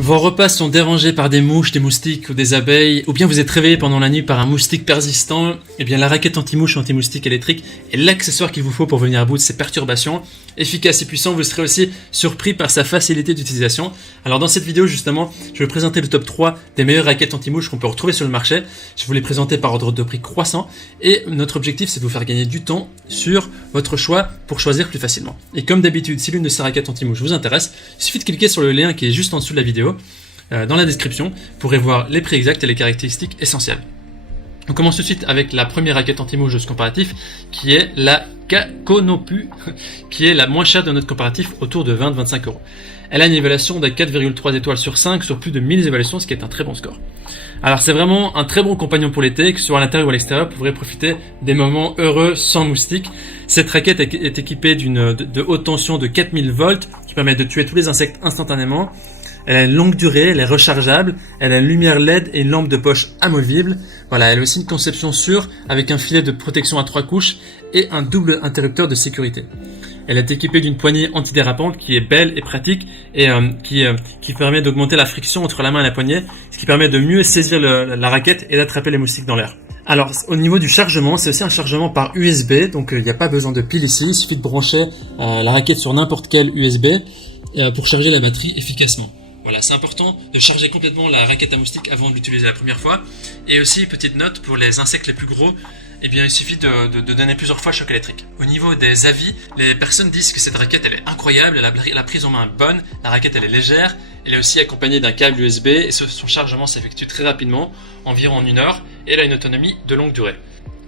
Vos repas sont dérangés par des mouches, des moustiques ou des abeilles, ou bien vous êtes réveillé pendant la nuit par un moustique persistant, eh bien la raquette anti-mouche ou anti-moustique électrique est l'accessoire qu'il vous faut pour venir à bout de ces perturbations. Efficace et puissant, vous serez aussi surpris par sa facilité d'utilisation. Alors dans cette vidéo justement, je vais vous présenter le top 3 des meilleures raquettes anti-mouche qu'on peut retrouver sur le marché. Je vais vous les présenter par ordre de prix croissant et notre objectif c'est de vous faire gagner du temps sur votre choix pour choisir plus facilement. Et comme d'habitude, si l'une de ces raquettes anti-mouche vous intéresse, il suffit de cliquer sur le lien qui est juste en dessous de la vidéo. Dans la description, vous pourrez voir les prix exacts et les caractéristiques essentielles. On commence tout de suite avec la première raquette anti-mouche de ce comparatif, qui est la Kakonopu, qui est la moins chère de notre comparatif, autour de 20-25 €. Elle a une évaluation de 4,3 étoiles sur 5 sur plus de 1000 évaluations, ce qui est un très bon score. Alors c'est vraiment un très bon compagnon pour l'été, que ce soit à l'intérieur ou à l'extérieur, vous pourrez profiter des moments heureux sans moustiques. Cette raquette est équipée de haute tension de 4000 volts, qui permet de tuer tous les insectes instantanément. Elle a une longue durée, elle est rechargeable, elle a une lumière LED et une lampe de poche amovible. Voilà, elle a aussi une conception sûre avec un filet de protection à 3 couches et un double interrupteur de sécurité. Elle est équipée d'une poignée antidérapante qui est belle et pratique et qui permet d'augmenter la friction entre la main et la poignée, ce qui permet de mieux saisir la raquette et d'attraper les moustiques dans l'air. Alors au niveau du chargement, c'est aussi un chargement par USB, donc il n'y a pas besoin de pile ici, il suffit de brancher la raquette sur n'importe quel USB pour charger la batterie efficacement. Voilà, c'est important de charger complètement la raquette à moustiques avant de l'utiliser la première fois. Et aussi, petite note, pour les insectes les plus gros, eh bien, il suffit de donner plusieurs fois le choc électrique. Au niveau des avis, les personnes disent que cette raquette elle est incroyable, la prise en main est bonne, la raquette elle est légère, elle est aussi accompagnée d'un câble USB et son chargement s'effectue très rapidement, environ en 1 heure, et elle a une autonomie de longue durée.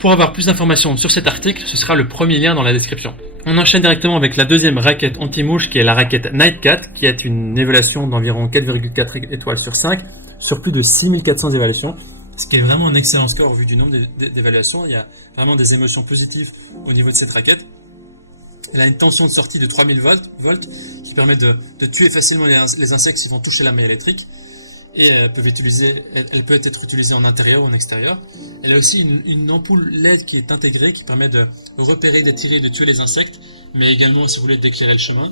Pour avoir plus d'informations sur cet article, ce sera le premier lien dans la description. On enchaîne directement avec la deuxième raquette anti-mouche qui est la raquette Nightcat, qui est une évaluation d'environ 4,4 étoiles sur 5 sur plus de 6400 évaluations, ce qui est vraiment un excellent score au vu du nombre d'évaluations. Il y a vraiment des émotions positives au niveau de cette raquette. Elle a une tension de sortie de 3000 volts qui permet de tuer facilement les insectes qui vont toucher la maille électrique. Et elle peut être utilisée en intérieur ou en extérieur. Elle a aussi une ampoule LED qui est intégrée, qui permet de repérer, d'attirer et de tuer les insectes, mais également, si vous voulez, d'éclairer le chemin.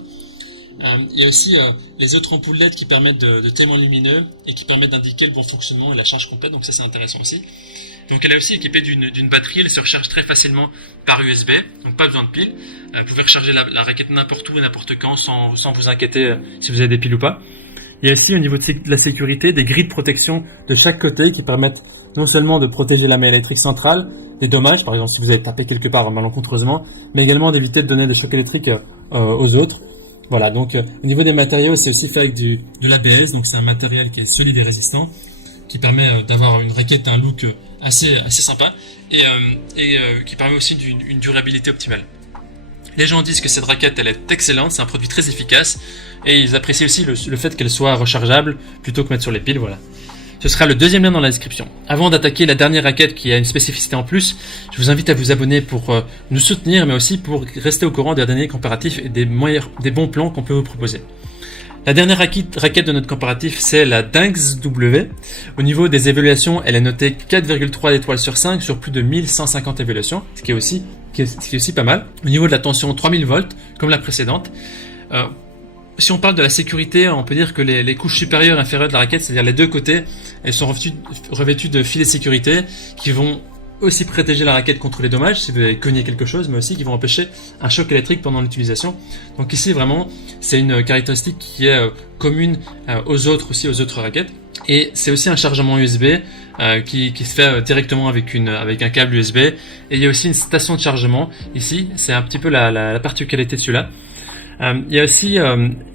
Il y a aussi les autres ampoules LED qui permettent de témoins lumineux et qui permettent d'indiquer le bon fonctionnement et la charge complète, donc ça c'est intéressant aussi. Donc elle est aussi équipée d'une batterie, elle se recharge très facilement par USB, donc pas besoin de piles. Vous pouvez recharger la raquette n'importe où et n'importe quand sans vous inquiéter si vous avez des piles ou pas. Il y a aussi au niveau de la sécurité des grilles de protection de chaque côté qui permettent non seulement de protéger la maille électrique centrale des dommages, par exemple si vous avez tapé quelque part malencontreusement, mais également d'éviter de donner des chocs électriques aux autres. Voilà, donc au niveau des matériaux, c'est aussi fait avec de l'ABS, donc c'est un matériel qui est solide et résistant, qui permet d'avoir une raquette, un look assez sympa et qui permet aussi une durabilité optimale. Les gens disent que cette raquette elle est excellente, c'est un produit très efficace et ils apprécient aussi le fait qu'elle soit rechargeable plutôt que mettre sur les piles, voilà. Ce sera le deuxième lien dans la description. Avant d'attaquer la dernière raquette qui a une spécificité en plus, je vous invite à vous abonner pour nous soutenir mais aussi pour rester au courant des derniers comparatifs et des bons plans qu'on peut vous proposer. La dernière raquette de notre comparatif, c'est la Dynx W. Au niveau des évaluations, elle est notée 4,3 étoiles sur 5 sur plus de 1150 évaluations, ce qui est aussi pas mal. Au niveau de la tension, 3000 volts, comme la précédente. Si on parle de la sécurité, on peut dire que les couches supérieures et inférieures de la raquette, c'est-à-dire les deux côtés, elles sont revêtues de filets de sécurité qui vont aussi protéger la raquette contre les dommages si vous avez cogné quelque chose, mais aussi qui vont empêcher un choc électrique pendant l'utilisation. Donc ici vraiment c'est une caractéristique qui est commune aux autres raquettes. Et c'est aussi un chargement USB qui se fait directement avec un câble USB. Et il y a aussi une station de chargement ici, c'est un petit peu la particularité de celui-là. Il y a aussi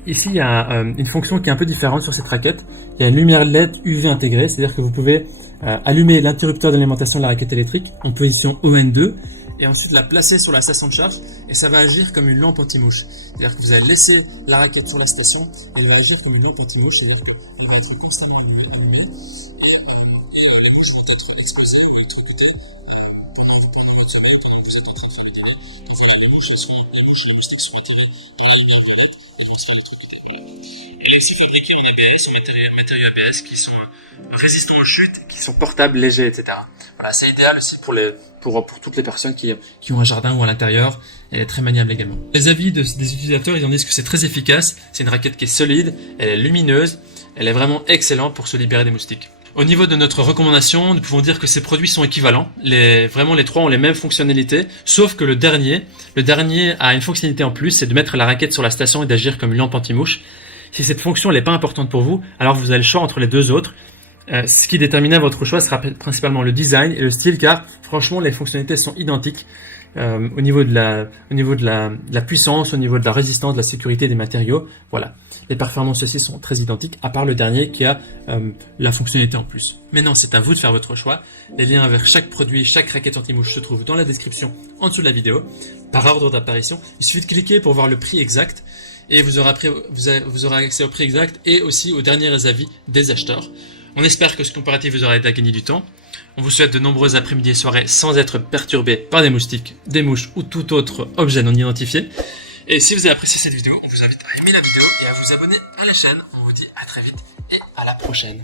ici il y a une fonction qui est un peu différente sur cette raquette. Il y a une lumière LED UV intégrée, c'est-à-dire que vous pouvez allumer l'interrupteur d'alimentation de la raquette électrique en position ON2 et ensuite la placer sur la station de charge et ça va agir comme une lampe anti-mouche. C'est-à-dire que vous allez laisser la raquette sur la station et elle va agir comme une lampe anti-mouche, c'est-à-dire qu'elle va être constamment allumée et les mouches vont être exposées ou électrocutées pendant votre sommeil, pendant que vous êtes en train de faire le délai. Parfois les moustiques sont attirées par la lumière violette et vous serez électrocuté. Elle est aussi fabriquée en ABS, en matériaux ABS qui sont résistants aux chutes, qui sont portables, légers, etc. Voilà, c'est idéal aussi pour toutes les personnes qui ont un jardin ou à l'intérieur. Elle est très maniable également. Les avis des utilisateurs, ils en disent que c'est très efficace. C'est une raquette qui est solide, elle est lumineuse, Elle est vraiment excellente pour se libérer des moustiques. Au niveau de notre recommandation, nous pouvons dire que ces produits sont équivalents. Vraiment, les trois ont les mêmes fonctionnalités, sauf que le dernier a une fonctionnalité en plus, c'est de mettre la raquette sur la station et d'agir comme une lampe anti-mouche. Si cette fonction n'est pas importante pour vous, alors vous avez le choix entre les deux autres. Ce qui déterminera votre choix sera principalement le design et le style, car franchement, les fonctionnalités sont identiques. Au niveau de la puissance, au niveau de la résistance, de la sécurité des matériaux, voilà. Les performances aussi sont très identiques, à part le dernier qui a la fonctionnalité en plus. Maintenant, c'est à vous de faire votre choix. Les liens vers chaque produit, chaque raquette anti-mouche se trouvent dans la description en dessous de la vidéo, par ordre d'apparition. Il suffit de cliquer pour voir le prix exact, et vous aurez accès au prix exact et aussi aux derniers avis des acheteurs. On espère que ce comparatif vous aura aidé à gagner du temps. On vous souhaite de nombreux après-midi et soirées sans être perturbés par des moustiques, des mouches ou tout autre objet non identifié. Et si vous avez apprécié cette vidéo, on vous invite à aimer la vidéo et à vous abonner à la chaîne. On vous dit à très vite et à la prochaine.